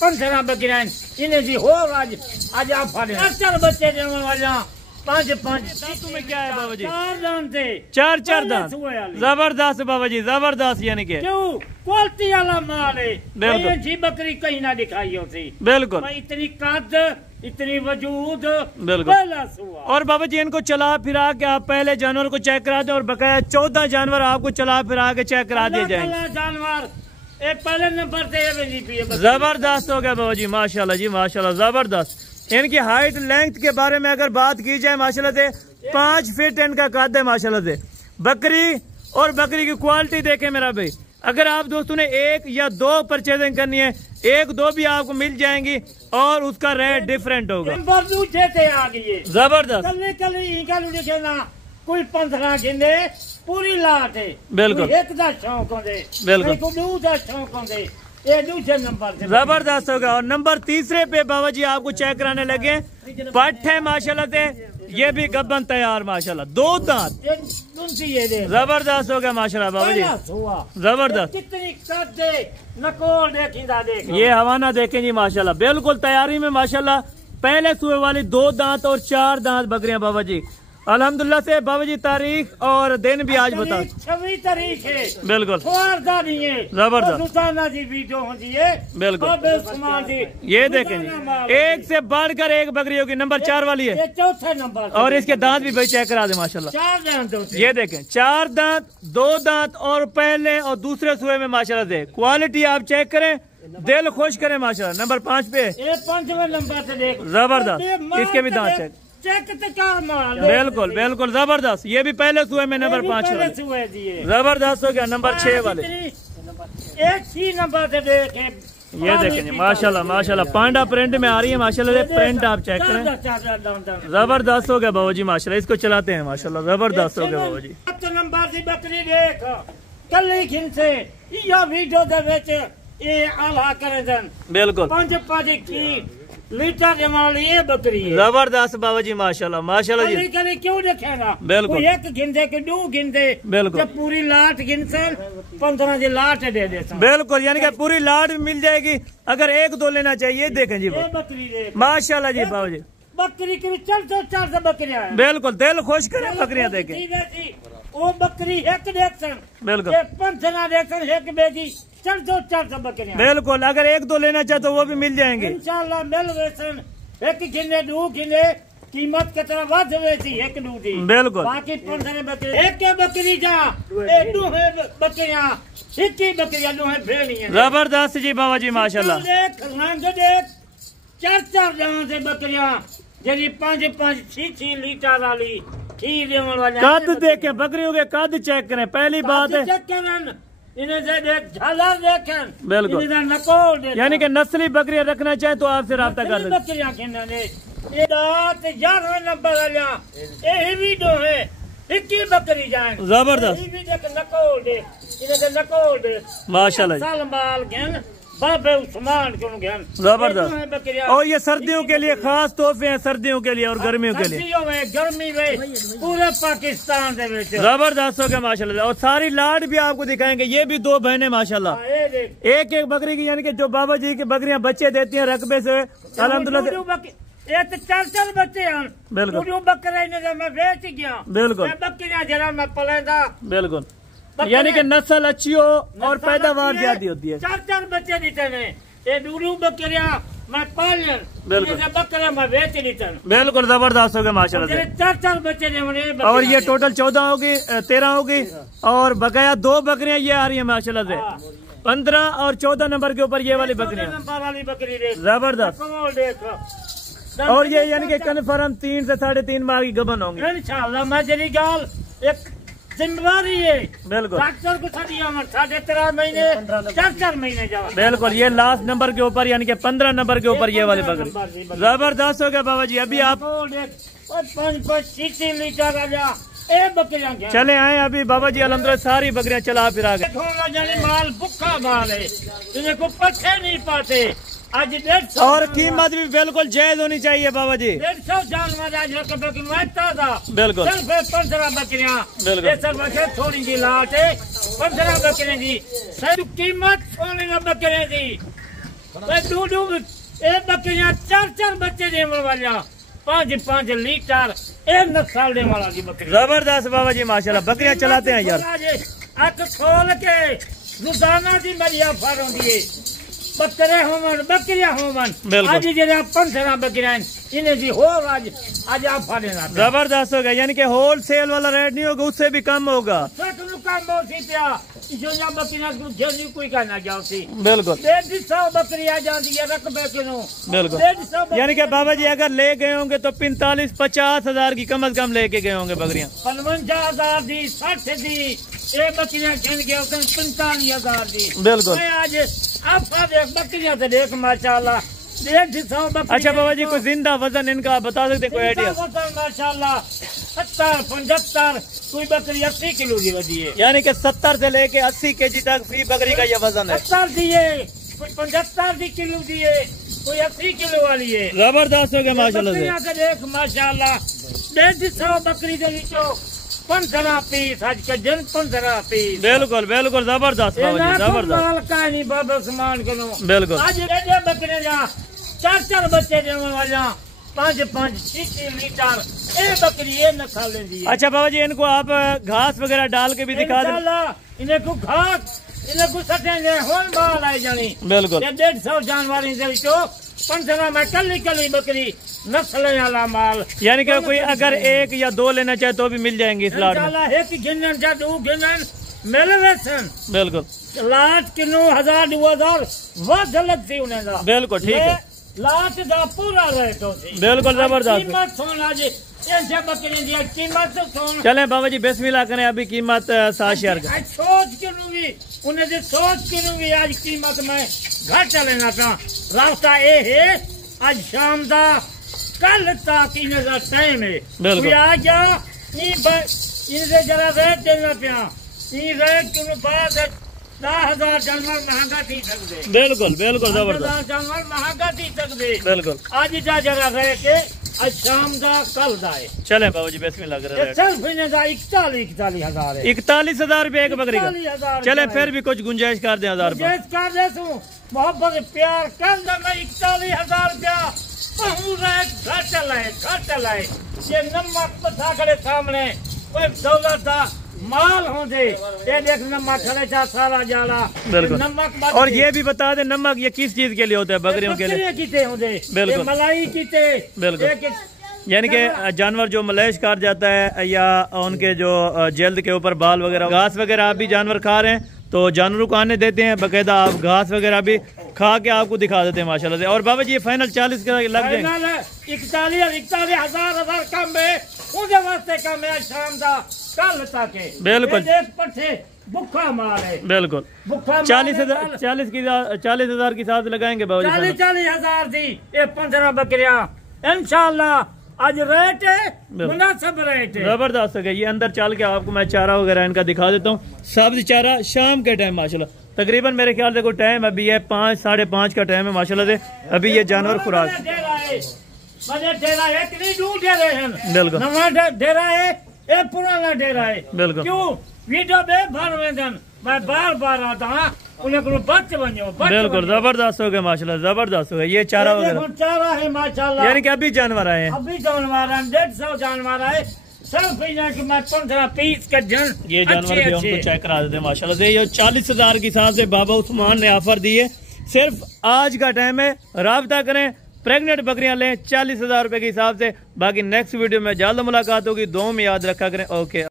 15 बकरियां इन्हें जी हो आज आप फाड़े 4 बच्चे देने वाला 5 में क्या है बाबा जी? 4 दांत थे 4 दांत। जबरदस्त बाबा जी, जबरदस्त। यानी कि क्यों क्वालिटी वाला माल है। बिल्कुल जी बकरी कहीं ना दिखाई होती। बिल्कुल इतनी कद इतनी वजूद बिल्कुल। और बाबा जी इनको चला फिरा के आप पहले जानवर को चेक करा दें और बकाया 14 जानवर आपको चला फिरा के चेक करा दिए जाएंगे। जानवर पहले नंबर से जबरदस्त हो गया बाबा जी, माशाल्लाह जी माशाल्लाह, जबरदस्त। इनकी हाइट लेंथ के बारे में अगर बात की जाए माशाल्लाह से 5 फीट इनका कद है माशाल्लाह से। बकरी और बकरी की क्वालिटी देखे मेरा भाई, अगर आप दोस्तों ने 1 या 2 परचेजिंग करनी है 1-2 भी आपको मिल जाएंगी और उसका रेट डिफरेंट होगा। जबरदस्त। कोई 15 गिंदे पूरी लाट है। बिल्कुल एक दा शौक होंदे, बिल्कुल कोई दो दा शौक होंदे। ये दूसरे नंबर से जबरदस्त होगा। और नंबर तीसरे पे बाबा जी आपको चेक कराने लगे पट है माशाल्लाह से, ये भी गब्बन तैयार माशाल्लाह, 2 दांत जबरदस्त हो गया माशाल्लाह बाबा जी, जबरदस्त। कितनी कद नकोल देख ये हवाना देखें जी माशाल्लाह, बिल्कुल तैयारी में माशाल्लाह। पहले सुबह वाली 2 दांत और 4 दांत बकरियां बाबा जी अल्हम्दुलिल्लाह से। बाबा जी तारीख और दिन भी आज बता। 26 तारीख है। बिल्कुल जबरदस्त बिल्कुल। ये देखें एक से बढ़कर एक बकरी होगी, नंबर 4 वाली है। चौथे नंबर और इसके दांत भी भाई चेक करा दे माशाल्लाह। 4 दांत। ये देखें 4 दांत 2 दांत और पहले और दूसरे सुबह में माशाल्लाह से क्वालिटी आप चेक करें, दिल खुश करें माशाल्लाह। नंबर 5 पे 5वें नंबर से देख जबरदस्त, इसके भी दांत चेक बिल्कुल बिल्कुल जबरदस्त। ये भी पहले सुबह में नंबर 5 जबरदस्त हो गया। नंबर 6 वाले एक ही नंबर से देखे। ये देखें माशाल्लाह माशाल्लाह, पांडा प्रिंट में आ रही है माशाल्लाह। प्रिंट आप चेक करें, जबरदस्त हो गया बाबू जी माशाल्लाह। इसको चलाते हैं माशाल्लाह, जबरदस्त हो गया बाबू जी। 7 नंबर की बकरी देख कल खिन से या वीडियो दे विच ये आला करे जन बिल्कुल 5 लीटर वाली ये बकरी है। जबरदस्त बाबा जी माशाल्लाह माशाल्लाह जी। कली क्यों देखेगा बिल्कुल, एक गिनते के 2 गिनते बिल्कुल पूरी लाट गिनते 15 की लाट दे देता बिल्कुल, यानी कि पूरी लाट मिल जाएगी। अगर 1-2 लेना चाहिए देखें जी बकरी माशाल्लाह जी बाबा जी। बकरी की 400 बकरियां बिल्कुल, दिल खुश करें बकरियां देखें। वो बकरी एक देखसन बिल्कुल 15 देखसन एक बेची 400 बकरियां बिल्कुल। अगर 1-2 लेना चाहे तो वो भी मिल जाएंगे इंशाल्लाह। मिल वेसन एक गिने 2 गिने कीमत के तरह वध वेसी एक 2 दी बिल्कुल। बाकी 15 बकरी एक बकरी जा ए 2 बकरियां एक ही बकरियां 2 भेड़ियां जबरदस्त जी बाबा जी माशाल्लाह। देख रंग देख 4 जहां से बकरियां जरी 5 6 लीटर वाली कद देखें, बकरियों के कद चेक करें। पहली बात है इन्हें से देख झालर देखें बिल्कुल, नकोल यानी कि नस्ली बकरियां रखना चाहे तो आपसे रब्ता कर सकते। बकरियां खिलाने ये दांत 11वें नंबर वाला ये भी 2 है एक ही बकरी जाए जबरदस्त। ये भी देख नकोल दे इन्हें नकोल दे माशाल्लाह। साल माल गन बाबे उस्मान क्यों गन जबरदस्त। और ये सर्दियों के लिए खास तोहफे हैं, सर्दियों के लिए और गर्मियों के लिए गर्मी में पूरे पाकिस्तान जबरदस्त हो गया माशाल्लाह। और सारी लाट भी आपको दिखाएंगे। ये भी 2 बहनें माशाल्लाह, एक बकरी की, यानी कि जो बाबा जी की बकरियां बच्चे देती हैं रकबे से अल्हम्दुलिल्लाह। ये तो 4 बच्चे हैं बिल्कुल, बकरे ने मैं बेच गया बिल्कुल बकरियां जरा मैं पलेंदा बिल्कुल, यानी कि नस्ल अच्छी हो और पैदावार ज्यादा होती है। 4 बच्चे देते हैं ये 2 बकरियां मैं पालन बिल्कुल बकरियां मैं बेच देता बिल्कुल जबरदस्त हो गया माशाल्लाह। 4 बच्चे और ये टोटल 14 होगी 13 होगी और बकाया 2 बकरियां ये आ रही है माशाल्लाह से। 15 और 14 नंबर के ऊपर ये वाली बकरियां जबरदस्त। और ये यानी कि कन्फर्म 3 से 3.5 माह की गबन होंगी इंशाल्लाह। मैं जरी गाल एक जिम्मेवारी है बिल्कुल, डॉक्टर को 3.5 महीने 4 महीने जाओ बिल्कुल। ये लास्ट नंबर के ऊपर यानी कि 15 नंबर के ऊपर ये वाली बकरी जबरदस्त हो गया बाबा जी। अभी आप 5 लीटर बकरियां चले आए अभी बाबा जी अल्हम्दुलिल्लाह सारी बकरियां चला फिरा गए। माल भुक्खा माल है इन्हें को पत्ते नहीं पाते। आज 150 और कीमत भी बिल्कुल जायज होनी चाहिए बाबा जी। 150 जानवर आज था बिल्कुल 15 बकरियां बिल्कुल थोड़ी सी लाट है 15 बकरे की सर कीमत सोने बकरे की बकरियां 4 बच्चे देने वालियां 5 लीटर एक नस्ल देने वाला जी बकरी। जबरदस्त बाबा जी माशाल्लाह, बकरियां चलाते हैं यार। अख खोल के रोजाना की मरिया फर होंगी है, बकरे होवन बकरियां होवन। आज जरा 15 बकरियां इन्हें जी हो आज आप फाड़े ना। जबरदस्त होगा, यानी कि होलसेल वाला रेट नहीं होगा, उससे भी कम होगा। कोई कहना जाती बिल्कुल 150 बकरी आ जाती है रकबे किलो। बिल्कुल, यानी कि बाबा जी अगर ले गए होंगे तो 45-50 हजार की कम से कम लेके गए होंगे बकरियां। 55,000 दी 60 दी ये बकरियां गिन के 45,000 दी। बिल्कुल आज आप बकरियां तो देख माशाल्लाह 150। अच्छा बाबा जी, कोई जिंदा वजन इनका आप बता सकते कोई आइडिया? माशाल्लाह 70-75, कोई बकरी 80 किलो की वधी है, यानी कि 70 से लेके 80 केजी तक फी बकरी का ये वजन है। 70 दिए, कोई 75 किलो दिए, कोई 80 किलो वाली है। जबरदस्त हो गया माशाल्लाह से। देख माशाल्लाह 150 बकरी के 15 पीस आज के दिन 15 पीस। बिल्कुल बिल्कुल जबरदस्त जबरदस्त का नहीं बाबा सामान करो। बिल्कुल आज बकरे 4 बच्चे देने वाला 5-6 लीटर ये बकरी ये नखा लेंदी। अच्छा बाबा जी, इनको आप घास वगैरह डाल के भी दिखा दें। इन्हें को घास इन्हें को सटेंगे होन बाल आई जानी। बिल्कुल 150 जानवर इनसे 15 में कली बकरी नस्ल वाला माल। यानी कि कोई अगर 1 या 2 लेना चाहे तो भी मिल जाएंगे इस लाट में। एक गिनन चाहे 2 गिनन मिल वैसन। बिल्कुल लाट किलो 1000-2000 वध लगती उन्हें। बिल्कुल ठीक है, लाट का पूरा रेट होती। बिल्कुल जबरदस्त। कीमत सोना जी बकरी की कीमत सोना। चले बाबा जी बिस्मिल्लाह करें, अभी कीमत 7 हजार का। सोच के लूंगी उन्हें से सोच के लूंगी आज कीमत में घर चलेना था। रास्ता ये है आज शाम का कल तक इन्हें टाइम है। बिल्कुल आ जा इनसे जरा रेट देना पिया रेट के बाद 10,000 जानवर महंगा थी सकते। बिल्कुल बिल्कुल जबरदस्त जानवर महंगा थी सकते। बिल्कुल आज जा जरा रेट आज शाम का कल का है। चले बाबा जी बिस्मिल्लाह करें। सिर्फ इन्हें 41,000 है। 41,000 रुपए एक बकरी का। 41,000 चले फिर भी कुछ गुंजाइश कर दें 1000 रुपए। गुंजाइश कर दे तू मोहब्बत प्यार कर दे। मैं 41,000 रुपया घट लाए ये नमक पता करे सामने कोई दौलत का माल होंगे। ये देख नमक खड़े सारा जाला नमक। और ये भी बता दे नमक ये किस चीज के लिए होता है? बकरियों के लिए कीते होंगे। बिल्कुल मलाई कीते। बिल्कुल, यानी कि जानवर जो मलेश कर जाता है या उनके जो जल्द के ऊपर बाल वगैरह घास वगैरह आप भी जानवर खा रहे हैं तो जानवरों को आने देते हैं बाकायदा। आप घास वगैरह भी खा के आपको दिखा देते हैं माशाल्लाह से। और बाबा जी ये फाइनल 40 का लग जाएंगे। 41,000 कम है उनके वास्ते कम है शाम का कल तक है। बिल्कुल भुखा माल है। बिल्कुल 40,000 की साथ लगाएंगे बाबा जी। 40,000 दी ये 15 बकरियां इंशाल्लाह आज रेट है मुनासिब रेट है। जबरदस्त है। ये अंदर चल के आपको मैं चारा वगैरह इनका दिखा देता हूँ। सब्ज चारा शाम के टाइम माशाल्लाह तकरीबन मेरे ख्याल से कोई टाइम अभी है 5-5:30 का टाइम है माशाल्लाह से। अभी ये जानवर खुराक बिल्कुल डेरा है ये पुराना डेरा है। बिल्कुल क्यों वीडियो मैं बार आता उन्हें बिल्कुल जबरदस्त हो गया माशाल्लाह जबरदस्त हो गया। ये चारा वगैरह चारा है माशाल्लाह। यानी कि अभी जानवर आए हैं। अभी जानवर 150 जानवर आए सिर्फ कि मैं 15 पीस का ये जानवर भी हमको चेक करा देते हैं माशाल्लाह से। ये 40,000 के हिसाब से बाबा उस्मान ने ऑफर दी है। सिर्फ आज का टाइम है, राब्ता करें। प्रेग्नेंट बकरियां लें 40,000 रुपए के हिसाब से। बाकी नेक्स्ट वीडियो में जल्द मुलाकात होगी। दो में याद रखा करें। ओके।